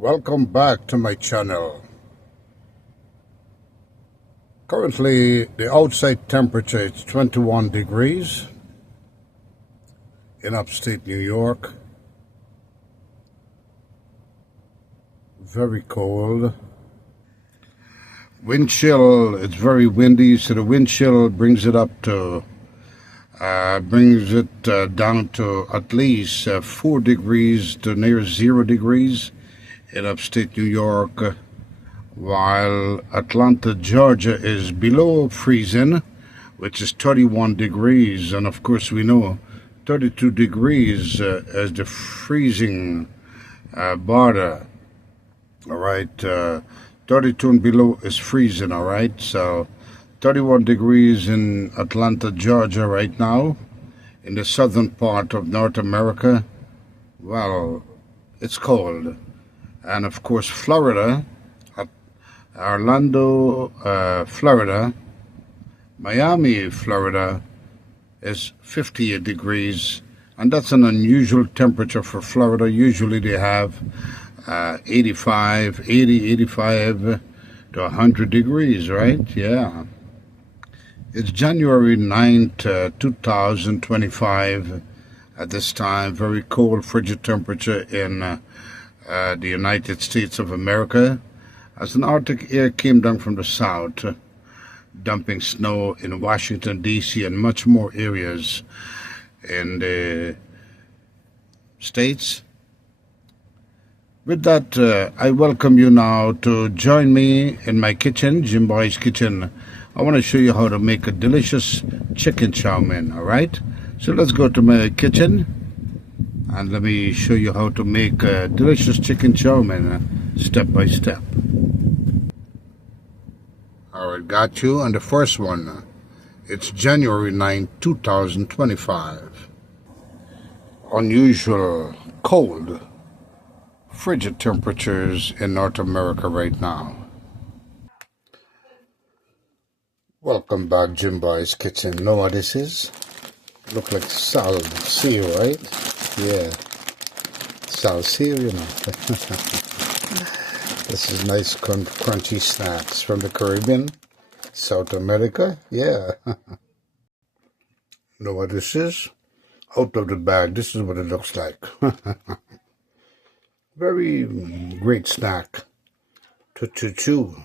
Welcome back to my channel. Currently, the outside temperature is 21 degrees in upstate New York. Very cold. Wind chill, it's very windy, so the wind chill brings it up to down to at least 4 degrees to near 0 degrees in upstate New York, while Atlanta, Georgia is below freezing, which is 31 degrees, and of course we know 32 degrees as the freezing border. All right, 32 and below is freezing. All right, so 31 degrees in Atlanta, Georgia right now, in the southern part of North America. Well, it's cold. And of course, Florida, Orlando, Florida, Miami, Florida, is 58 degrees. And that's an unusual temperature for Florida. Usually they have 85 to 100 degrees, right? Yeah. It's January 9th, 2025. At this time, very cold, frigid temperature in the United States of America, as an Arctic air came down from the south, dumping snow in Washington, D.C. and much more areas in the States. With that, I welcome you now to join me in my kitchen, Jim Boy's Kitchen. I want to show you how to make a delicious chicken chow mein, all right? So let's go to my kitchen. And let me show you how to make a delicious chicken chow mein step by step. Alright, got you. And the first one, it's January 9, 2025. Unusual, cold, frigid temperatures in North America right now. Welcome back, Jim Boy's Kitchen. Know what this is? Look like salad sea, right? Yeah, salsa, you know. This is nice crunchy snacks from the Caribbean, South America. Yeah. Know what this is? Out of the bag, this is what it looks like. Very great snack to chew.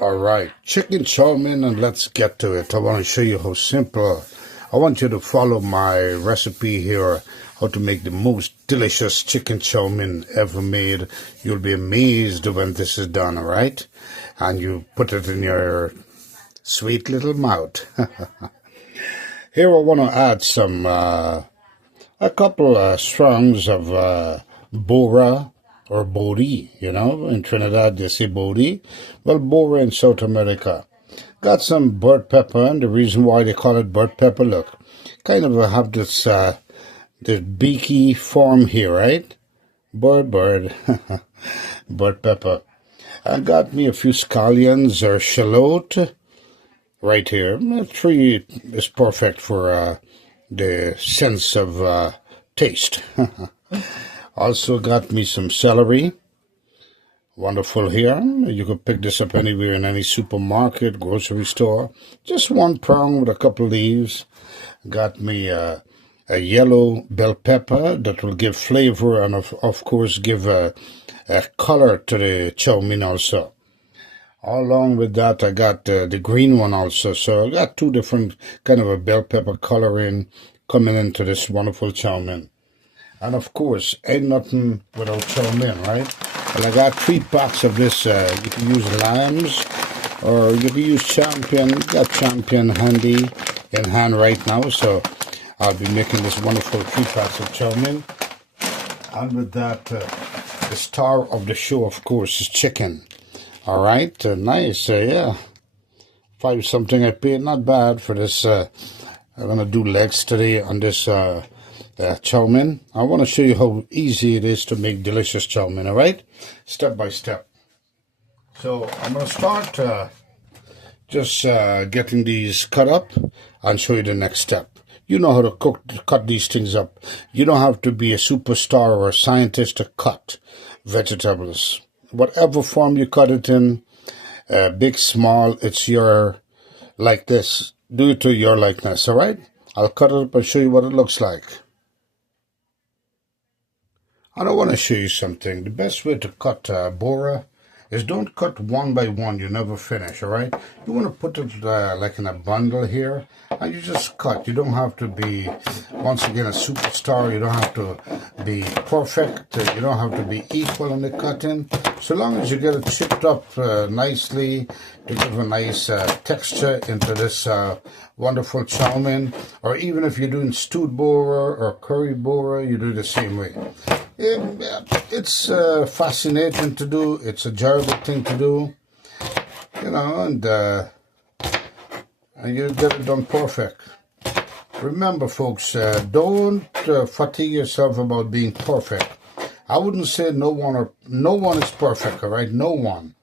All right, chicken chow mein, and let's get to it. I want to show you how simple. I want you to follow my recipe here, how to make the most delicious chicken chow mein ever made. You'll be amazed when this is done, all right? And you put it in your sweet little mouth. Here I want to add some, a couple strongs of Bora or Bori, you know. In Trinidad they say Bori. Well, Bora in South America. Got some bird pepper, and the reason why they call it bird pepper, look, kind of have this this beaky form here, right? Bird, bird pepper. I got me a few scallions or shallot right here. 3 is perfect for the sense of taste. Also got me some celery. Wonderful here. You can pick this up anywhere in any supermarket, grocery store. Just 1 prong with a couple leaves. Got me a yellow bell pepper that will give flavor and of course give a color to the chow mein also. Along with that, I got the green one also. So I got 2 different kind of a bell pepper coloring coming into this wonderful chow mein. And of course, ain't nothing without chow mein, right? Well, I got 3 packs of this. You can use lambs or you can use Chowmien. Got Chowmien handy in hand right now. So I'll be making this wonderful 3 packs of chow mein. And with that, the star of the show, of course, is chicken. All right, nice. Yeah, 5 something I paid. Not bad for this. I'm going to do legs today on this chow mein. I want to show you how easy it is to make delicious chow mein, all right? Step by step. So I'm going to start just getting these cut up and show you the next step. You know how to cut these things up. You don't have to be a superstar or a scientist to cut vegetables. Whatever form you cut it in, big, small, it's your, like this. Do it to your likeness, all right? I'll cut it up and show you what it looks like. I want to show you something. The best way to cut bora is don't cut one by one. You never finish, all right? You want to put it like in a bundle here, and you just cut. You don't have to be, once again, a superstar. You don't have to be perfect. You don't have to be equal in the cutting. So long as you get it chipped up nicely to give a nice texture into this wonderful chow mein, or even if you're doing stewed bora or curry bora, you do the same way. It's fascinating to do. It's a enjoyable thing to do, you know, and you get it done perfect. Remember, folks, don't fatigue yourself about being perfect. I wouldn't say no one is perfect, all right? No one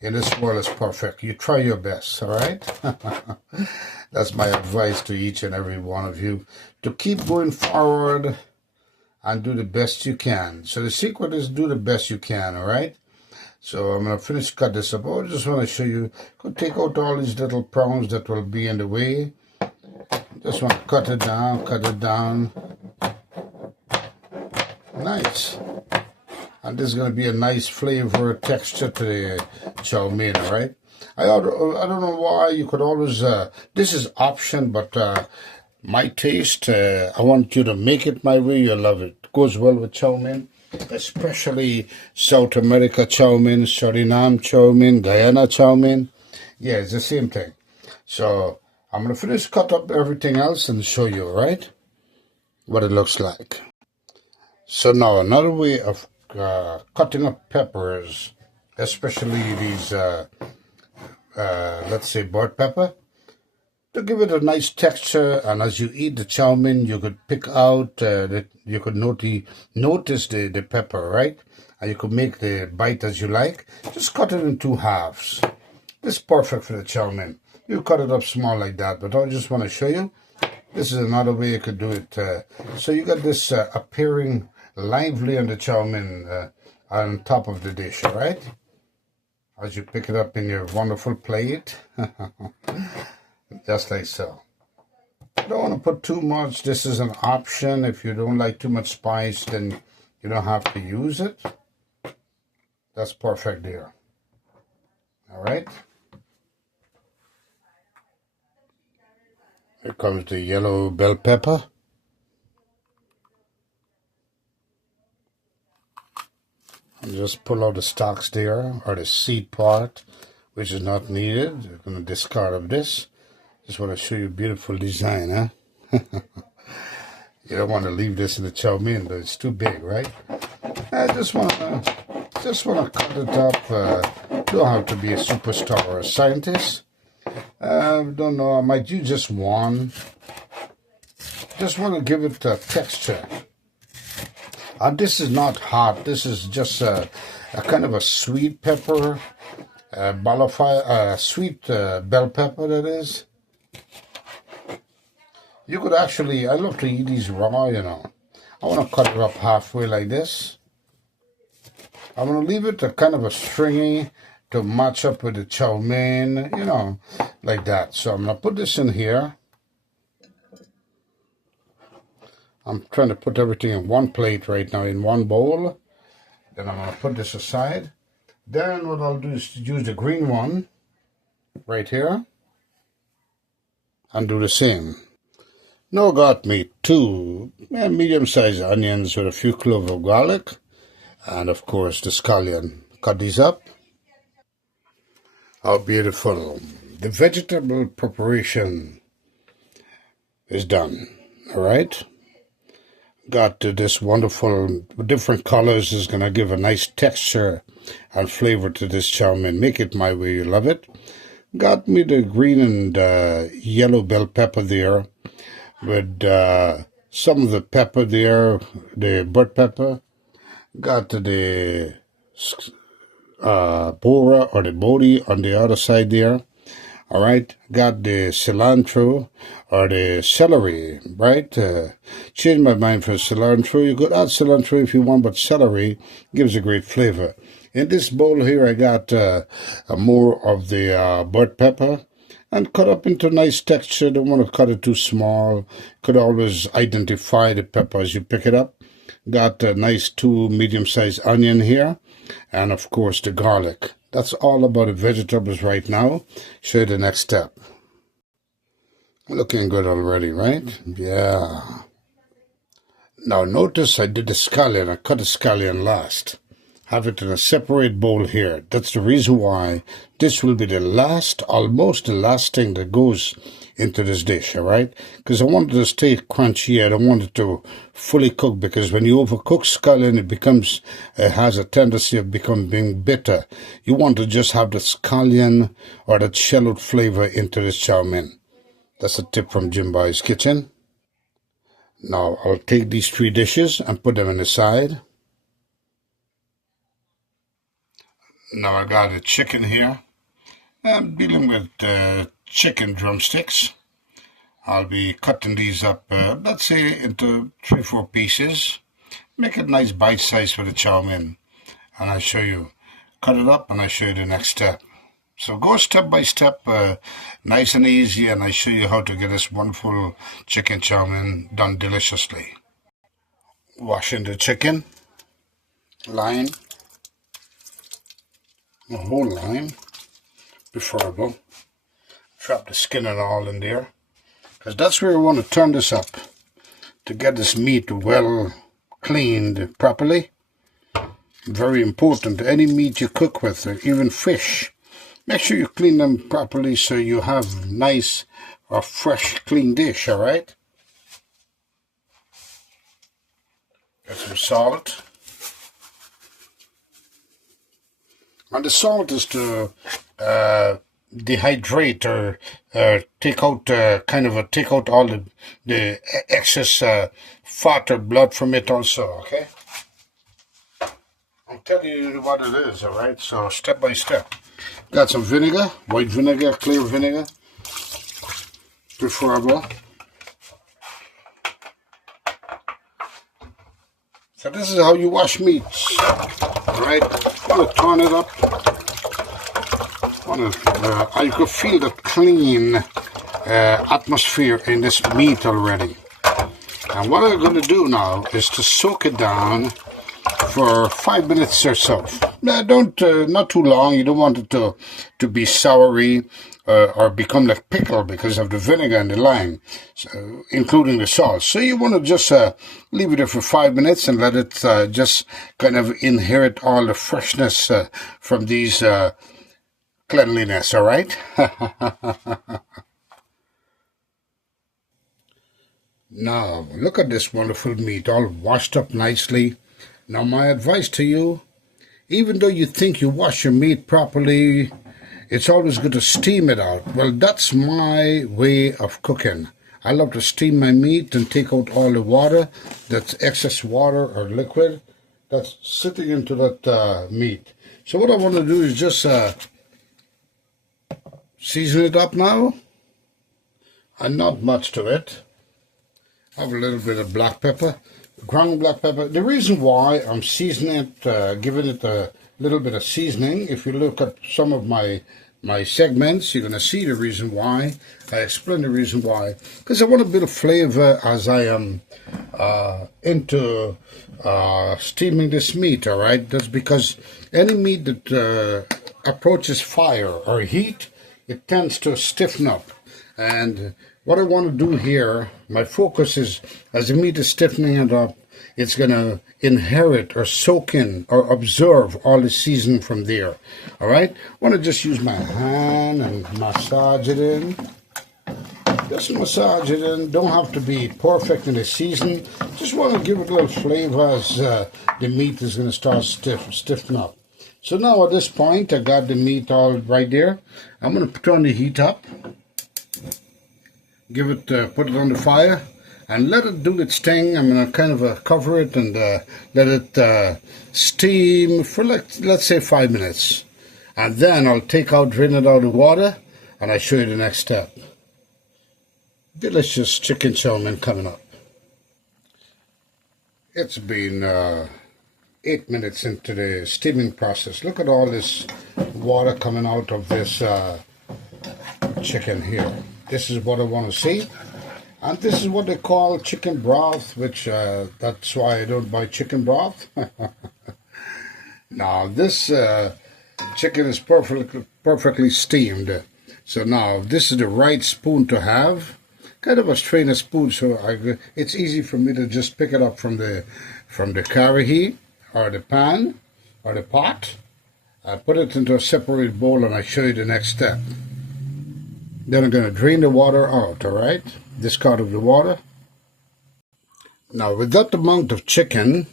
in this world is perfect. You try your best, all right? That's my advice to each and every one of you, to keep going forward and do the best you can. So the secret is do the best you can, all right? So I'm going to cut this up. I just want to show you, take out all these little prongs that will be in the way. Just want to cut it down. Nice. And this is going to be a nice flavor, texture to the chow mein, all right? I don't know why. You could always, this is option, but my taste, I want you to make it my way. You'll love it. It goes well with chow mein, especially South America chow mein, Suriname chow mein, Guyana chow mein. Yeah, it's the same thing. So I'm going to finish cut up everything else and show you, right, what it looks like. So now another way of cutting up peppers, especially these, let's say, bird pepper, to give it a nice texture. And as you eat the chow mein, you could pick out, you could notice the pepper, right? And you could make the bite as you like. Just cut it in 2 halves. This is perfect for the chow mein. You cut it up small like that, but I just want to show you. This is another way you could do it. So you got this appearing lively on the chow mein on top of the dish, all right? As you pick it up in your wonderful plate. Just like so. You don't want to put too much. This is an option. If you don't like too much spice, then you don't have to use it. That's perfect there. All right. Here comes the yellow bell pepper. And just pull out the stalks there, or the seed part, which is not needed. You're going to discard of this. Just want to show you a beautiful design, huh? You don't want to leave this in the chow mein, but it's too big, right? I just want to cut it up. Don't have to be a superstar or a scientist. Don't know. I might use just one. Just want to give it a texture. This is not hot. This is just a kind of a sweet pepper, sweet bell pepper, that is. You could actually, I love to eat these raw, you know. I want to cut it up halfway like this. I'm going to leave it a kind of a stringy to match up with the chow mein, you know, like that. So I'm going to put this in here. I'm trying to put everything in one plate right now, in one bowl. Then I'm going to put this aside. Then what I'll do is use the green one right here and do the same. Now got me 2 medium-sized onions with a few cloves of garlic, and of course the scallion. Cut these up. How beautiful. The vegetable preparation is done. All right. Got this wonderful, different colors is going to give a nice texture and flavor to this chow mein. Make it my way, you love it. Got me the green and yellow bell pepper there, with some of the pepper there, the bird pepper. Got the bora or the bodi on the other side there. All right, got the cilantro or the celery, right? Changed my mind for cilantro. You could add cilantro if you want, but celery gives a great flavor. In this bowl here, I got more of the burnt pepper and cut up into nice texture. Don't want to cut it too small. Could always identify the pepper as you pick it up. Got a nice 2 medium-sized onion here, and of course the garlic. That's all about the vegetables right now. Show you the next step. Looking good already, right? Yeah. Now notice I did the scallion. I cut the scallion last. Have it in a separate bowl here. That's the reason why this will be the last, almost the last thing that goes into this dish, all right? Because I want it to stay crunchy. I don't want it to fully cook, because when you overcook scallion, it has a tendency of becoming bitter. You want to just have the scallion or the shallot flavor into this chow mein. That's a tip from Jim Boy's Kitchen. Now I'll take these 3 dishes and put them in the side. Now I got a chicken here. I'm dealing with chicken drumsticks. I'll be cutting these up, let's say, into 3-4 pieces. Make it nice bite size for the chow mein. And I'll show you. Cut it up and I'll show you the next step. So go step by step, nice and easy, and I show you how to get this wonderful chicken chow mein done deliciously. Washing the chicken, lime, a whole lime, preferable. Drop the skin and all in there, because that's where we want to turn this up to get this meat well cleaned properly. Very important. Any meat you cook with, or even fish, make sure you clean them properly so you have nice or fresh, clean dish, all right? Got some salt. And the salt is to dehydrate or take out take out all the excess fat or blood from it also, okay? I'll tell you what it is, all right? So step by step. Got some vinegar, white vinegar, clear vinegar, preferable. So this is how you wash meats, all right? I'm going to turn it up. I could feel the clean atmosphere in this meat already. And what I'm going to do now is to soak it down for 5 minutes or so. Not too long. You don't want it to be soury or become like pickle because of the vinegar and the lime, so, including the salt. So you want to just leave it there for 5 minutes and let it just kind of inherit all the freshness from these cleanliness, all right? Now, look at this wonderful meat, all washed up nicely. Now, my advice to you, even though you think you wash your meat properly, it's always good to steam it out. Well, that's my way of cooking. I love to steam my meat and take out all the water, that's excess water or liquid that's sitting into that meat. So what I want to do is just season it up now, and not much to it. Have a little bit of black pepper, ground black pepper. The reason why I'm seasoning it, giving it a little bit of seasoning, if you look at some of my segments, you're going to see the reason why. I explain the reason why. Because I want a bit of flavor as I am into steaming this meat, all right? That's because any meat that approaches fire or heat, it tends to stiffen up. And what I want to do here, my focus is, as the meat is stiffening it up, it's going to inherit or soak in or absorb all the seasoning from there. All right? I want to just use my hand and massage it in. Just massage it in. Don't have to be perfect in the season. Just want to give it a little flavor as the meat is going to start stiffen up. So now at this point, I got the meat all right there. I'm going to turn the heat up. Give it, put it on the fire, and let it do its thing. I'm going to kind of cover it and let it steam for, like, let's say 5 minutes. And then I'll take out, drain it out of the water, and I show you the next step. Delicious chicken chow mein coming up. It's been 8 minutes into the steaming process. Look at all this water coming out of this chicken here. This is what I want to see. And this is what they call chicken broth, which that's why I don't buy chicken broth. Now this chicken is perfectly steamed. So now this is the right spoon to have. Kind of a strainer spoon, so it's easy for me to just pick it up from the karahi or the pan or the pot. I put it into a separate bowl and I show you the next step. Then I'm going to drain the water out, alright? Discard of the water. Now with that amount of chicken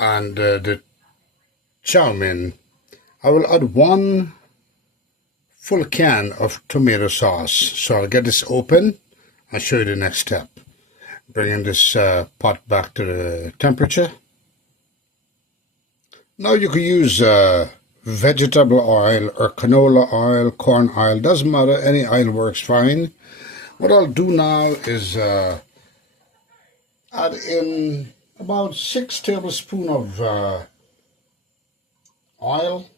and the chow mein, I will add 1 full can of tomato sauce. So I'll get this open and show you the next step. Bringing this pot back to the temperature. Now you can use vegetable oil or canola oil, corn oil, doesn't matter, any oil works fine. What I'll do now is add in about 6 tablespoons of oil,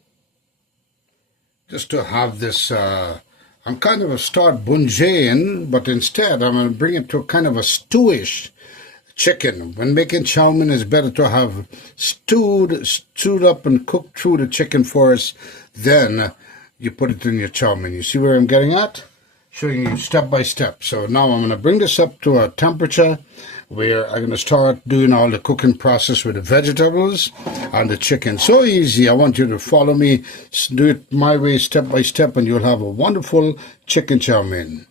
just to have this, I'm kind of a start bungeing, but instead I'm going to bring it to kind of a stewish chicken. When making chow mein, it's better to have stewed up and cooked through the chicken first, then you put it in your chow mein. You see where I'm getting at? Showing you step by step. So now I'm going to bring this up to a temperature where I'm going to start doing all the cooking process with the vegetables and the chicken. So easy. I want you to follow me, do it my way, step by step, and you'll have a wonderful chicken chow mein.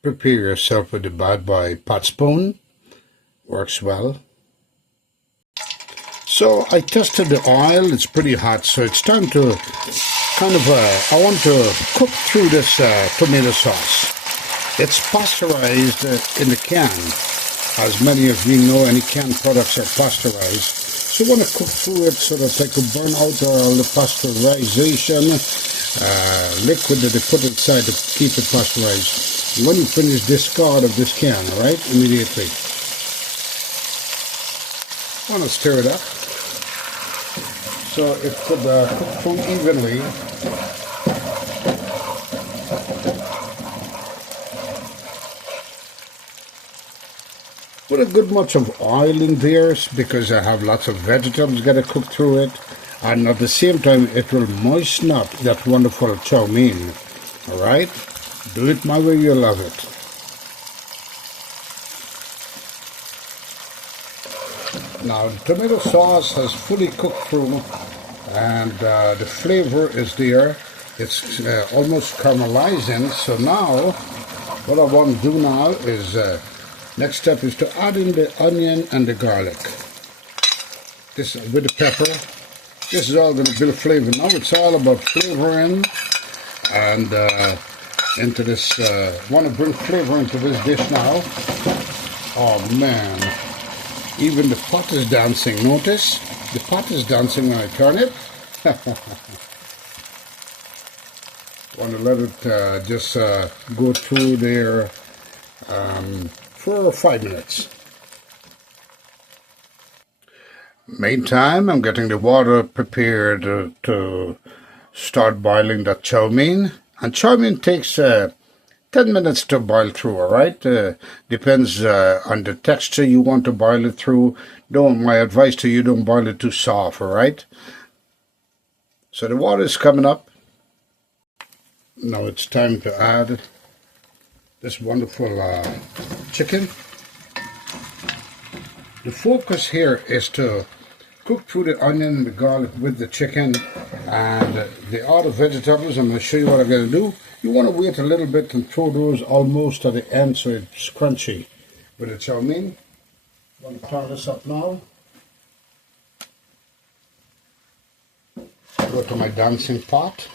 Prepare yourself with the bad boy pot spoon. Works well. So I tested the oil. It's pretty hot, so it's time to kind of, I want to cook through this tomato sauce. It's pasteurized in the can. As many of you know, any canned products are pasteurized. So I want to cook through it so that I could burn out all the pasteurization liquid that they put inside to keep it pasteurized. When you finish, discard of this can, alright, immediately. I want to stir it up so it could cook through evenly. Put a good much of oil in there because I have lots of vegetables got to cook through it, and at the same time it will moisten up that wonderful chow mein. Alright? Do it my way, you'll love it. Now the tomato sauce has fully cooked through and the flavor is there. It's almost caramelizing. So now what I want to do now is next step is to add in the onion and the garlic. This with the pepper. This is all going to build flavor. Now it's all about flavoring and into this. Want to bring flavor into this dish now. Oh man. Even the pot is dancing. Notice? The pot is dancing when I turn it. Want to let it just go through there for 5 minutes. Meantime, I'm getting the water prepared to start boiling that chow mein. And chow mein takes 10 minutes to boil through, alright? Depends on the texture you want to boil it through. My advice to you, don't boil it too soft, alright? So the water is coming up. Now it's time to add this wonderful chicken. The focus here is to cook through the onion and the garlic with the chicken and the other vegetables. I'm going to show you what I'm going to do. You want to wait a little bit and throw those almost at the end so it's crunchy with the chow mein. I'm going to turn this up now. Go to my dancing pot.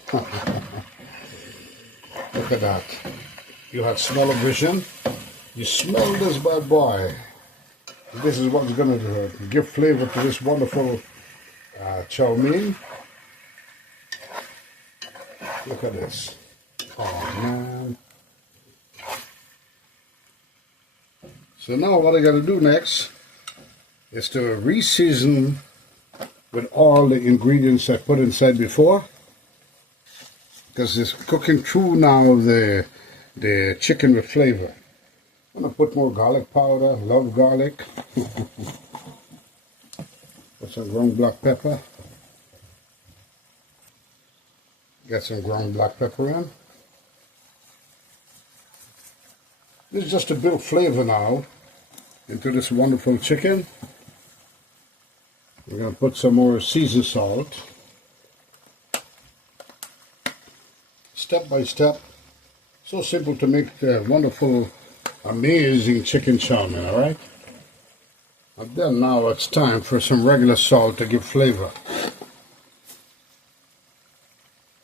Look at that. You had smell-o-vision. You smell this bad boy. This is what's going to give flavor to this wonderful chow mein. Look at this. Oh man. So now what I gotta do next is to re-season with all the ingredients I put inside before, because it's cooking through now the chicken with flavor. I'm gonna put more garlic powder. Love garlic. Put some ground black pepper. Get some ground black pepper in. This is just to build flavor now into this wonderful chicken. We're going to put some more seasoned salt. Step by step. So simple to make the wonderful, amazing chicken chow mein, alright? And then now it's time for some regular salt to give flavor.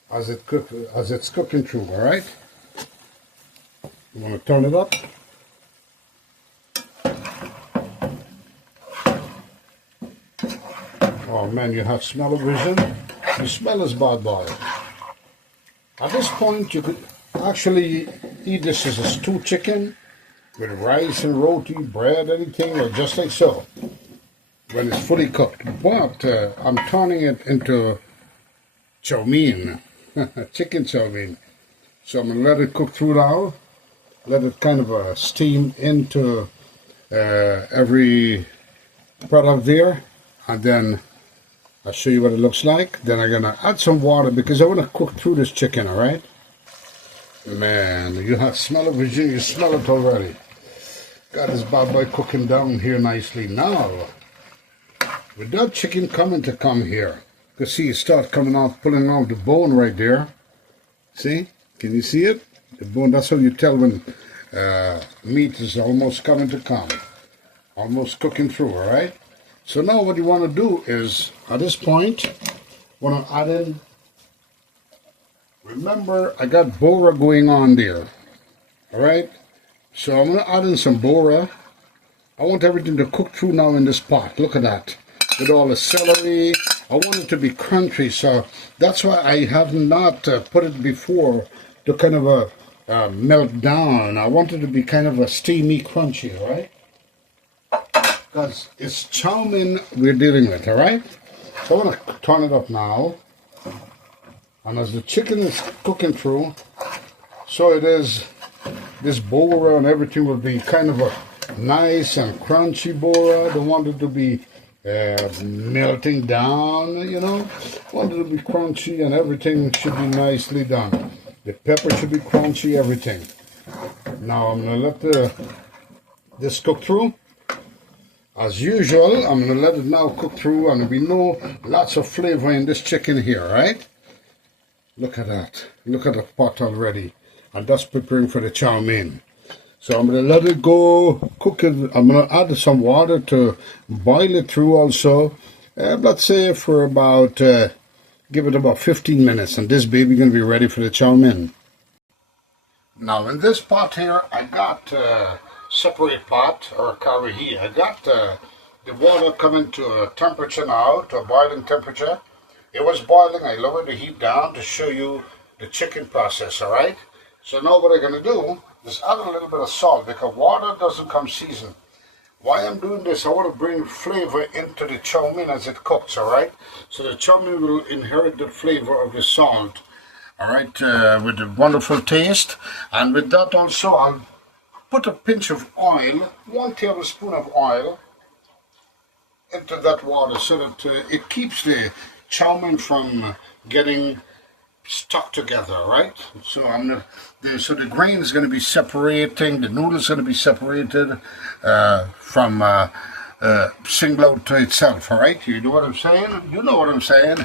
As it's cooking through, alright? You want to turn it up. Oh man, you have smell-o-vision. You smell this bad boy. At this point, you could actually eat this as a stewed chicken with rice and roti, bread, anything, or just like so, when it's fully cooked. But I'm turning it into Chowmien, chicken Chowmien. So I'm going to let it cook through now. Let it kind of steam into every product there, and then I'll show you what it looks like. Then I'm gonna add some water because I want to cook through this chicken, alright? Man, you have smell-o-vision, you smell it already. Got this bad boy cooking down here nicely. Now, with that chicken coming here, you can see it start coming off, pulling off the bone right there. See? Can you see it? The bone, that's how you tell when meat is almost coming to come. Almost cooking through, alright? So now what you want to do is, at this point, want to add in, remember I got bora going on there, alright? So I'm going to add in some bora. I want everything to cook through now in this pot. Look at that. With all the celery, I want it to be crunchy, so that's why I have not put it before to kind of melt down. I want it to be kind of a steamy, crunchy, alright? Because it's chow mein we're dealing with, alright? So I want to turn it up now. And as the chicken is cooking through, so it is, this bora and everything will be kind of a nice and crunchy bora. I don't want it to be melting down, you know. I want it to be crunchy and everything should be nicely done. The pepper should be crunchy, everything. Now I'm going to let this cook through. As usual, I'm going to let it now cook through, and we know lots of flavor in this chicken here, right? Look at that. Look at the pot already. And that's preparing for the chow mein. So I'm going to let it go, cook it. I'm going to add some water to boil it through also. Let's say for about, give it about 15 minutes, and this baby going to be ready for the chow mein. Now in this pot here, I got separate pot or karahi. I got the water coming to a temperature now, to a boiling temperature. It was boiling. I lowered the heat down to show you the chicken process, alright? So now what I'm going to do is add a little bit of salt, because water doesn't come seasoned. Why I'm doing this, I want to bring flavor into the chow mein as it cooks, alright? So the chow mein will inherit the flavor of the salt, alright, with a wonderful taste. And with that also, I'll put a pinch of oil, 1 tablespoon of oil, into that water so that it keeps the chow mein from getting stuck together, right? So so the grain is going to be separating, the noodle is going to be separated from single out to itself, all right? You know what I'm saying? You know what I'm saying.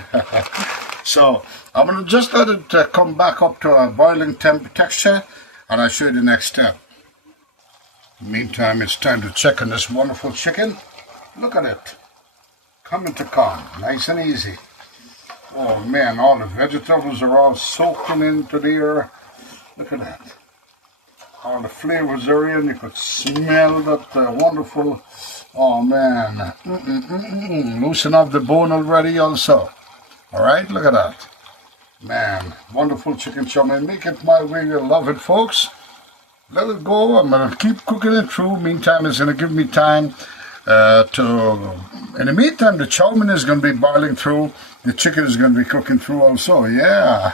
So I'm going to just let it come back up to a boiling texture, and I'll show you the next step. Meantime, it's time to check on this wonderful chicken. Look at it. Coming to come. Nice and easy. Oh man, all the vegetables are all soaking into there. Look at that. All the flavors are in. You could smell that wonderful. Oh man. Loosen up the bone already also. Alright, look at that. Man, wonderful chicken chow mein. Make it my way. You'll love it, folks. Let it go. I'm going to keep cooking it through. Meantime, it's going to give me time in the meantime, the chow mein is going to be boiling through. The chicken is going to be cooking through also. Yeah.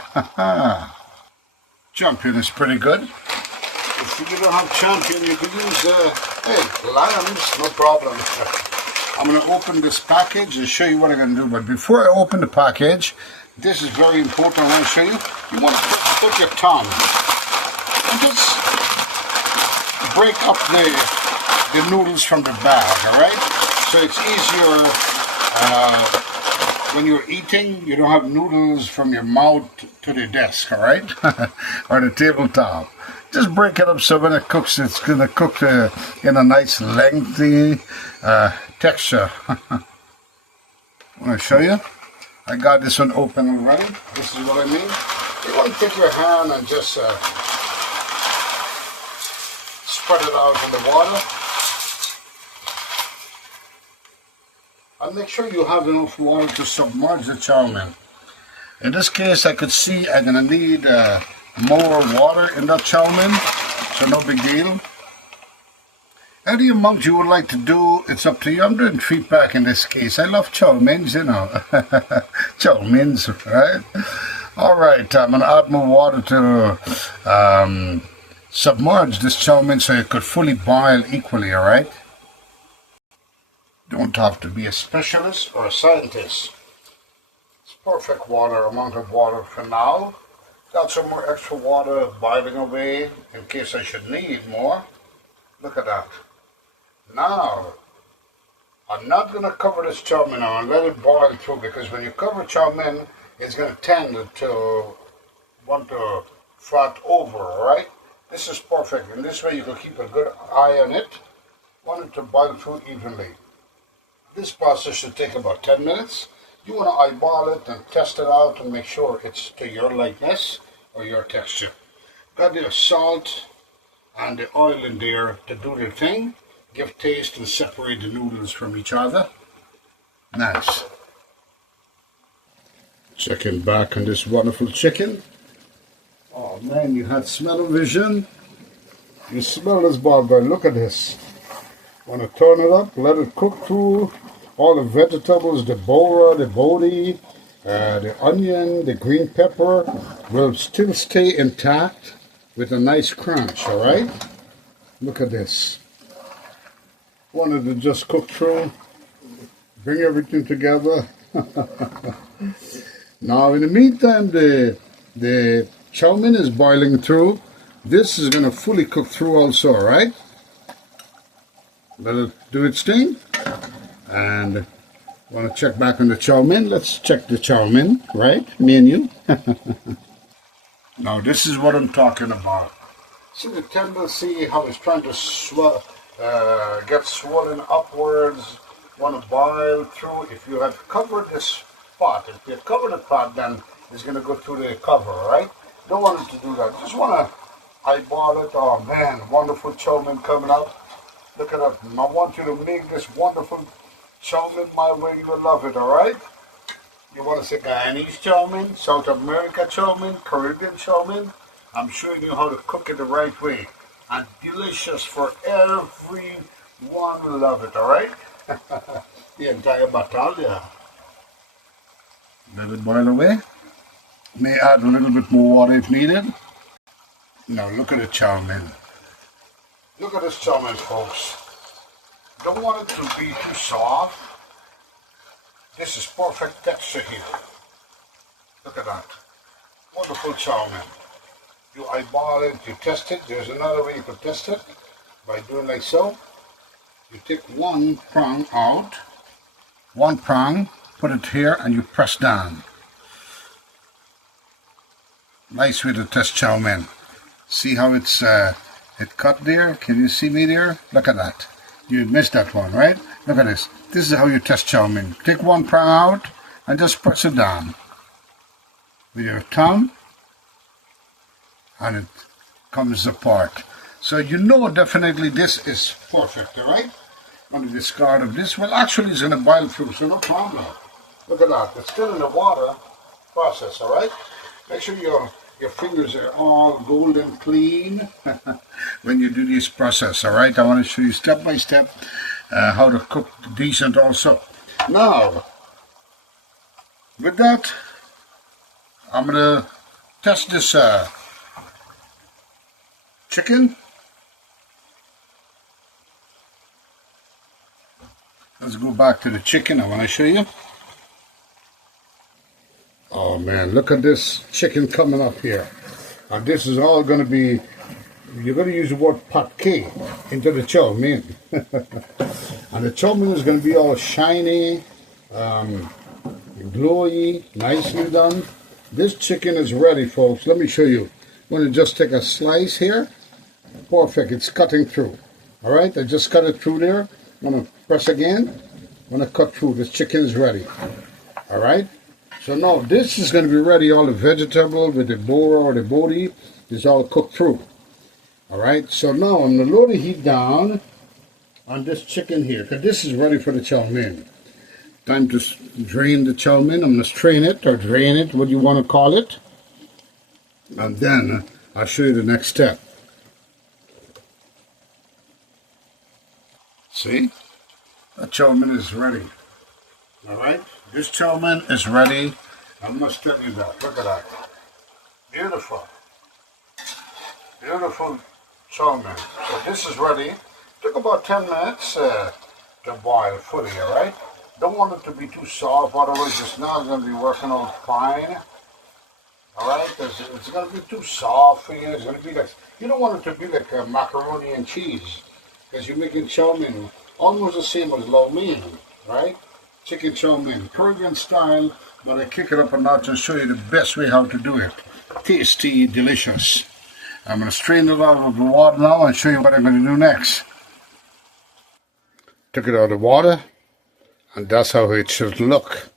Chowmien is pretty good. If you don't have Chowmien, you could use, lambs, no problem. I'm going to open this package and show you what I'm going to do. But before I open the package, this is very important. I want to show you. You want to put your tongue and just break up the noodles from the bag, all right? So it's easier when you're eating, you don't have noodles from your mouth to the desk, all right? Or the tabletop. Just break it up so when it cooks, it's going to cook in a nice lengthy texture. I want to show you. I got this one open already. This is what I mean. You want to take your hand and just spread it out in the water. And make sure you have enough water to submerge the chow mein. In this case, I could see I'm going to need more water in that chow mein, so no big deal. Any amount you would like to do, it's up to you. I'm doing 3 pack in this case. I love chow meins, you know. Chow meins, right? All right, I'm going to add more water to submerge this chow mein so it could fully boil equally, all right? Don't have to be a specialist or a scientist. It's perfect amount of water for now. Got some more extra water boiling away in case I should need more. Look at that. Now, I'm not going to cover this chow mein now and let it boil through, because when you cover chow mein, it's going to tend to want to froth over, alright? This is perfect. In this way, you can keep a good eye on it. Want it to boil through evenly. This process should take about 10 minutes. You want to eyeball it and test it out and make sure it's to your likeness or your texture. Got the salt and the oil in there to do their thing. Give taste and separate the noodles from each other. Nice. Checking back on this wonderful chicken. Oh man, you had smell-o-vision. You smell this bad boy. Look at this. Want to turn it up, let it cook through all the vegetables, the bora, the bodi, the onion, the green pepper will still stay intact with a nice crunch, all right? Look at this. Wanted to just cook through, bring everything together. Now, in the meantime, the chow mein is boiling through. This is going to fully cook through also, all right? Let it do its thing. And want to check back on the chow mein. Let's check the chow mein, right? Me and you. Now this is what I'm talking about. See the tendency how it's trying to get swollen upwards. Want to boil through. If you have covered this pot, if you cover the pot, then it's going to go through the cover, right? Don't want it to do that. Just want to eyeball it. Oh man, wonderful chow mein coming up. Look at that. I want you to make this wonderful chow mein my way. You will love it, alright? You want to say Guyanese chow mein, South America chow mein, Caribbean chow mein? I'm showing you how to cook it the right way. And delicious for everyone will love it, alright? The entire battalion. Let it boil away. May add a little bit more water if needed. Now look at the chow mein. Look at this chow mein, folks. Don't want it to be too soft. This is perfect texture here. Look at that. Wonderful chow mein. You eyeball it, you test it. There's another way you could test it. By doing like so. You take one prong out. One prong, put it here, and you press down. Nice way to test chow mein. See how it's it cut there? Can you see me there? Look at that. You missed that one, right? Look at this. This is how you test chow mein. Take one prong out and just press it down with your thumb, and it comes apart. So you know definitely this is perfect, all right? On the discard of this, well, actually it's going to boil through, so no problem. Look at that. It's still in the water process, all right? Make sure your fingers are all golden clean when you do this process, all right? I want to show you step by step how to cook decent also. Now, with that, I'm going to test this chicken. Let's go back to the chicken. I want to show you. Oh man, look at this chicken coming up here. And this is all going to be, you're going to use the word patke into the chowmien. And the chowmien is going to be all shiny, glowy, nicely done. This chicken is ready, folks. Let me show you. I'm going to just take a slice here. Perfect, it's cutting through. All right, I just cut it through there. I'm going to press again. I'm going to cut through. This chicken is ready. All right. So now this is going to be ready. All the vegetable with the bora or the bodi is all cooked through. All right. So now I'm going to lower the heat down on this chicken here, because this is ready for the chowmien. Time to drain the chowmien. I'm going to strain it or drain it, what you want to call it. And then I'll show you the next step. See? The chowmien is ready. All right? This chowmien is ready. I must tell you that. Look at that. Beautiful. Beautiful chowmien. So this is ready. Took about 10 minutes to boil fully, all right? Don't want it to be too soft, otherwise it's not going to be working out fine. All right? It's going to be too soft for you. It's going to be like, you don't want it to be like macaroni and cheese, because you're making chowmien almost the same as lo mein, right? Chicken chowmien, Korean style, but I kick it up a notch and show you the best way how to do it. Tasty, delicious. I'm going to strain it out of the water now and show you what I'm going to do next. Took it out of the water, and that's how it should look.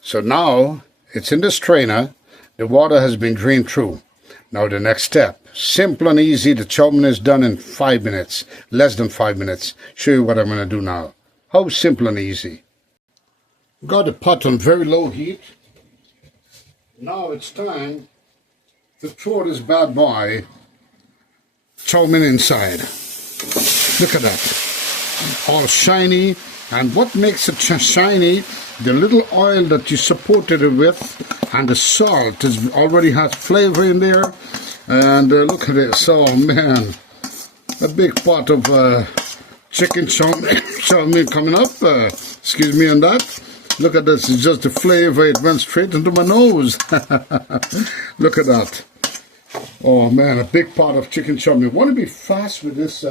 So now it's in the strainer. The water has been drained through. Now the next step, simple and easy. The chowmien is done in 5 minutes, less than 5 minutes. Show you what I'm going to do now. How simple and easy. Got the pot on very low heat. Now it's time to throw this bad boy chowmien inside. Look at that. All shiny. And what makes it shiny, the little oil that you supported it with, and the salt already has flavor in there. And look at this. Oh man, a big pot of chicken chowmien coming up. Excuse me on that. Look at this. It's just the flavor. It went straight into my nose. Look at that. Oh man, a big pot of chicken chowmien. Want to be fast with this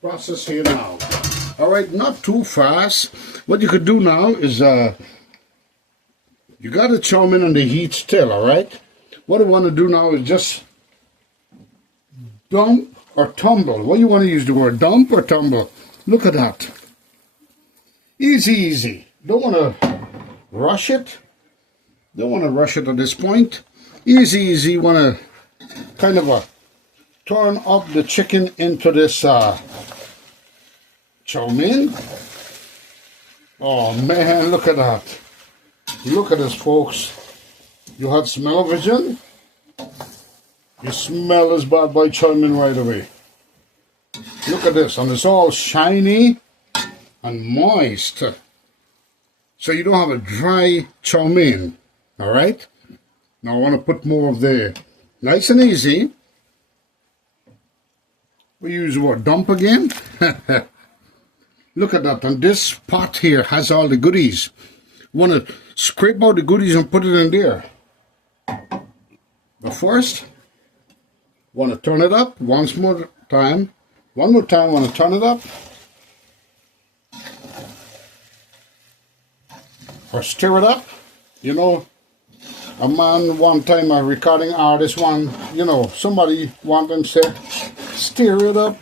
process here now. All right, not too fast. What you could do now is you got the chowmien on the heat still, all right? What I want to do now is just dump or tumble. What do you want to use the word, dump or tumble? Look at that. Easy, easy. Don't want to rush it. Don't want to rush it at this point. Easy, easy. Want to kind of turn up the chicken into this chowmien. Oh man, look at that. Look at this, folks. You had smell-o-vision? You smell this bad boy chowmien right away. Look at this, and it's all shiny and moist. So you don't have a dry chowmien, all right? Now I want to put more of the, nice and easy. We use what, dump again? Look at that, and this pot here has all the goodies. Want to scrape out the goodies and put it in there. But first, want to turn it up once more time. One more time, want to turn it up. Or stir it up. You know, a man one time, a recording artist, somebody one time said, stir it up.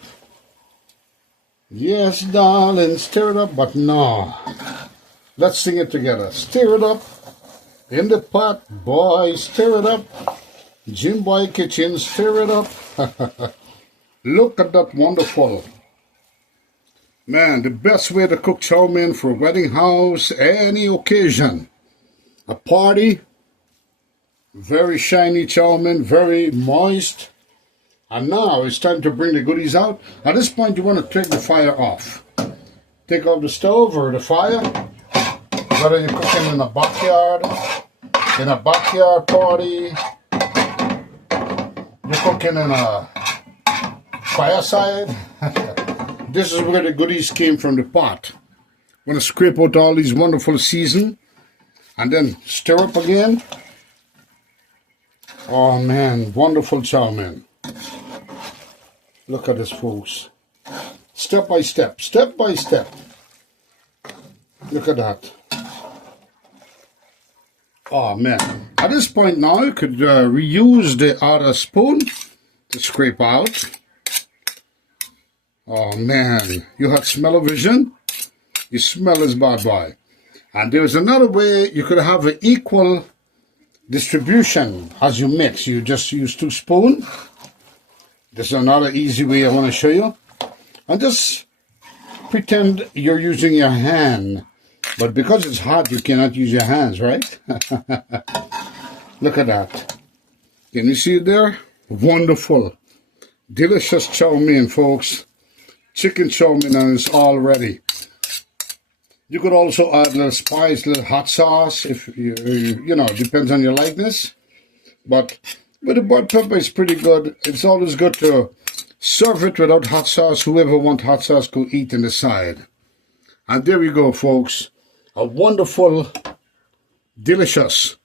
Yes, darling, stir it up, but no. Let's sing it together. Stir it up in the pot, boy, stir it up. Jim Boy Kitchen, stir it up. Look at that wonderful. Man, the best way to cook chowmien for a wedding house, any occasion. A party, Very shiny chow mein, very moist. And now it's time to bring the goodies out. At this point, you want to take the fire off. Take off the stove or the fire. Whether you're cooking in a backyard party, you're cooking in a fireside. This is where the goodies came from the pot. Want to scrape out all these wonderful season and then stir up again. Oh man, wonderful chow mein. Look at this, folks. Step by step, step by step. Look at that. Oh man. At this point now, you could reuse the other spoon to scrape out. Oh man, you had smell-o-vision. You smell this bad boy. And there's another way you could have an equal distribution as you mix. You just use 2 spoons. This is another easy way I want to show you. And just pretend you're using your hand. But because it's hot, you cannot use your hands, right? Look at that. Can you see it there? Wonderful. Delicious chow mein, folks. Chicken chow mein, and it's all ready. You could also add a little spice, a little hot sauce, if you know, depends on your likeness. But with the black pepper, it's pretty good. It's always good to serve it without hot sauce. Whoever wants hot sauce could eat in the side. And there we go, folks. A wonderful, delicious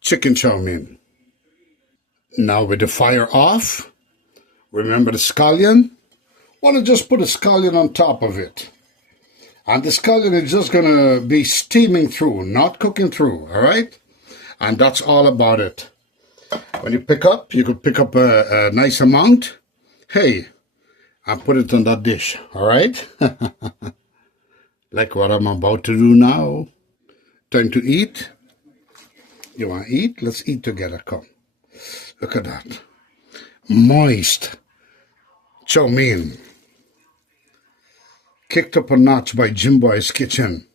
chicken chow mein. Now with the fire off, remember the scallion? Want to just put a scallion on top of it. And the scallion is just going to be steaming through, not cooking through, all right? And that's all about it. When you pick up, you could pick up a nice amount. Hey, and put it on that dish, all right? Like what I'm about to do now. Time to eat. You want to eat? Let's eat together, come. Look at that. Moist chow mein. Kicked up a notch by Jim Boy's Kitchen.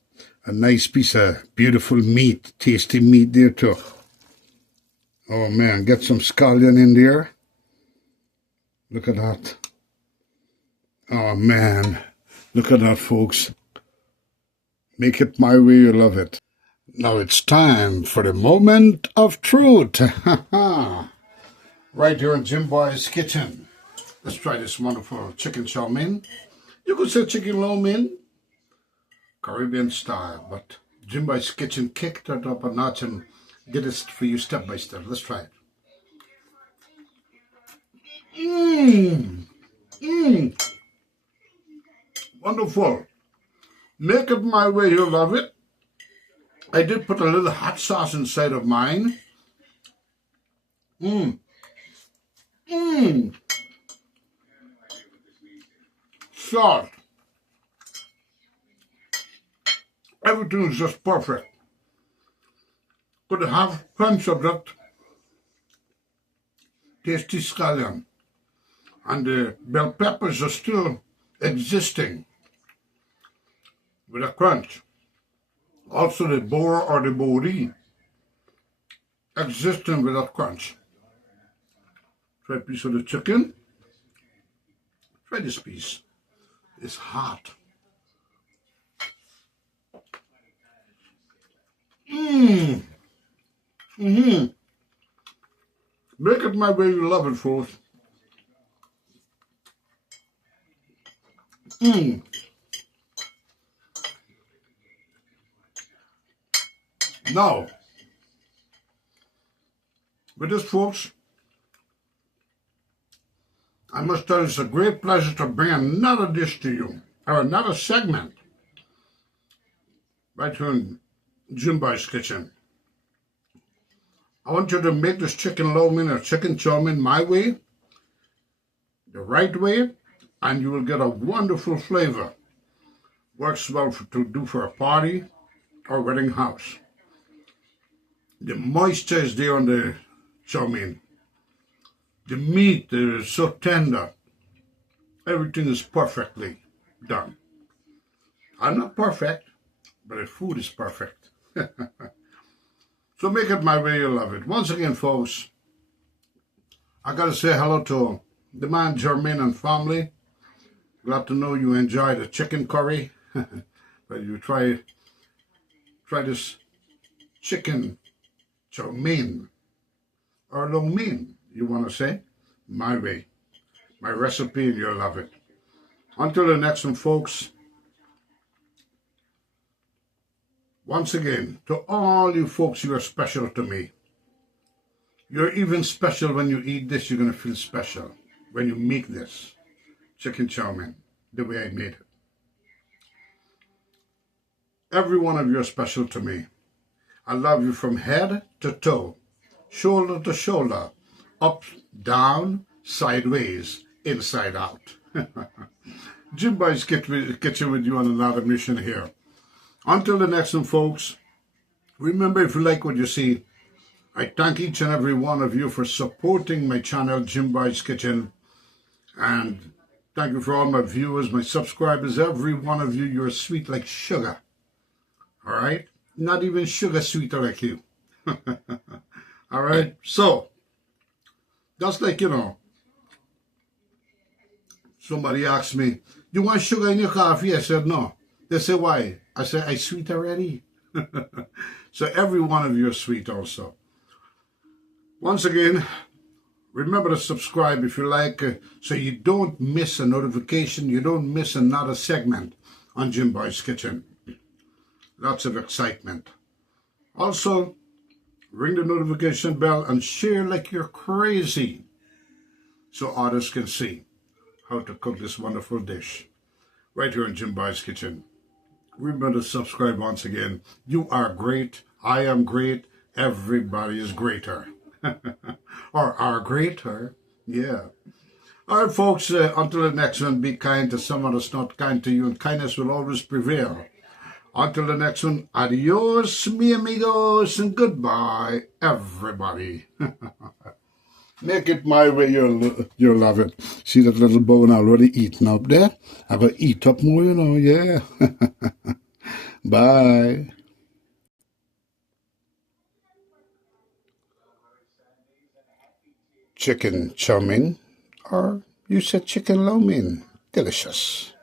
A nice piece of beautiful meat, tasty meat there too. Oh man, get some scallion in there. Look at that. Oh man, look at that, folks. Make it my way, you love it. Now it's time for the moment of truth. Right here in Jim Boy's Kitchen. Let's try this wonderful chicken chow mein. You could say chicken lo mein, Caribbean style, but Jim Boy's Kitchen kicked it up a notch and did it for you step by step. Let's try it. Wonderful. Make it my way, you'll love it. I did put a little hot sauce inside of mine. Salt. Everything is just perfect. Could have crunch of that tasty scallion. And the bell peppers are still existing with a crunch. Also the boar or the bori existing with that crunch. Try a piece of the chicken. Try this piece. It's hot. Make it my way, you love it, folks. Now, with this, folks, I must tell you it's a great pleasure to bring another dish to you, or another segment, right here in Jim Boy's Kitchen. I want you to make this chicken lo mein or chicken chow mein my way, the right way, and you will get a wonderful flavor. Works well to do for a party or wedding house. The moisture is there on the chow mein. The meat is so tender. Everything is perfectly done. I'm not perfect, but the food is perfect. So make it my way, you love it. Once again, folks, I got to say hello to the man Chowmien and family. Glad to know you enjoy the chicken curry. But you try this chicken Chowmien or lo mein, you want to say? My way, my recipe, and you'll love it. Until the next one, folks. Once again, to all you folks, you are special to me. You're even special when you eat this. You're going to feel special when you make this chicken Chowmien the way I made it. Every one of you are special to me. I love you from head to toe, shoulder to shoulder, up, down, sideways, inside out. Jim Boy's Kitchen with you on another mission here. Until the next one, folks, remember, if you like what you see, I thank each and every one of you for supporting my channel, Jim Boy's Kitchen. And thank you for all my viewers, my subscribers, every one of you. You're sweet like sugar. All right? Not even sugar sweeter like you. All right? So, just like, somebody asked me, you want sugar in your coffee? I said, no. They say, why? I said, I sweet already. So every one of you are sweet also. Once again, remember to subscribe if you like, so you don't miss a notification, you don't miss another segment on Jim Boy's Kitchen. Lots of excitement. Also, ring the notification bell and share like you're crazy so others can see how to cook this wonderful dish right here in Jim Boy's Kitchen. Remember to subscribe once again. You are great. I am great. Everybody is greater. Or are greater. Yeah. All right, folks, until the next one, be kind to someone that's not kind to you, and kindness will always prevail. Until the next one, adios, mi amigos, and goodbye, everybody. Make it my way, you'll love it. See that little bone already eaten up there? I'm going to eat up more, yeah. Bye. Chicken Chowmien, or you said chicken lo mein. Delicious.